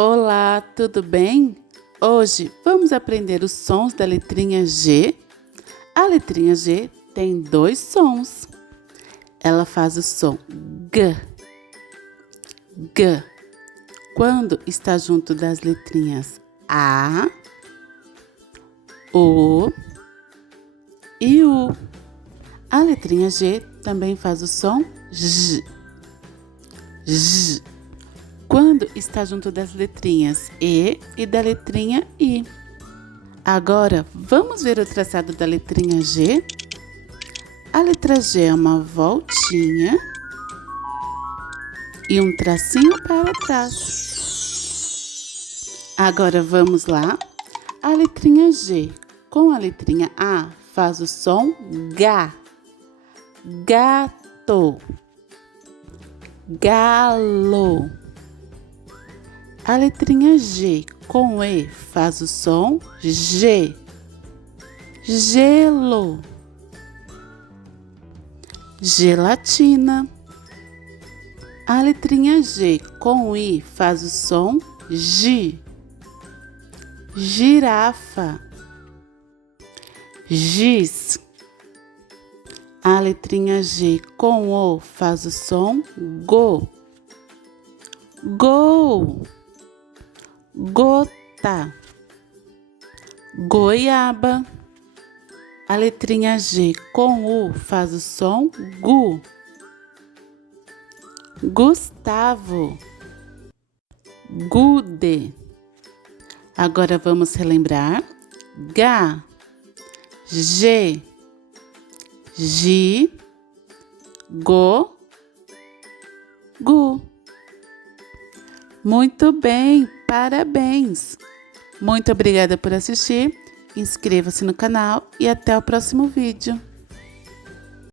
Olá, tudo bem? Hoje vamos aprender os sons da letrinha G. A letrinha G tem dois sons. Ela faz o som G, G, quando está junto das letrinhas A, O e U. A letrinha G também faz o som J, J, quando está junto das letrinhas E e da letrinha I. Agora, vamos ver o traçado da letrinha G? A letra G é uma voltinha e um tracinho para trás. Agora, vamos lá. A letrinha G com a letrinha A faz o som G. Gato, galo. A letrinha G com E faz o som G. Gelo, gelatina. A letrinha G com I faz o som G. Girafa, giz. A letrinha G com O faz o som Go. Gol, gota, goiaba. A letrinha G com U faz o som Gu. Gustavo, gude. Agora vamos relembrar. G, G, Gi, Go, Gu. Muito bem, parabéns! Muito obrigada por assistir, inscreva-se no canal e até o próximo vídeo.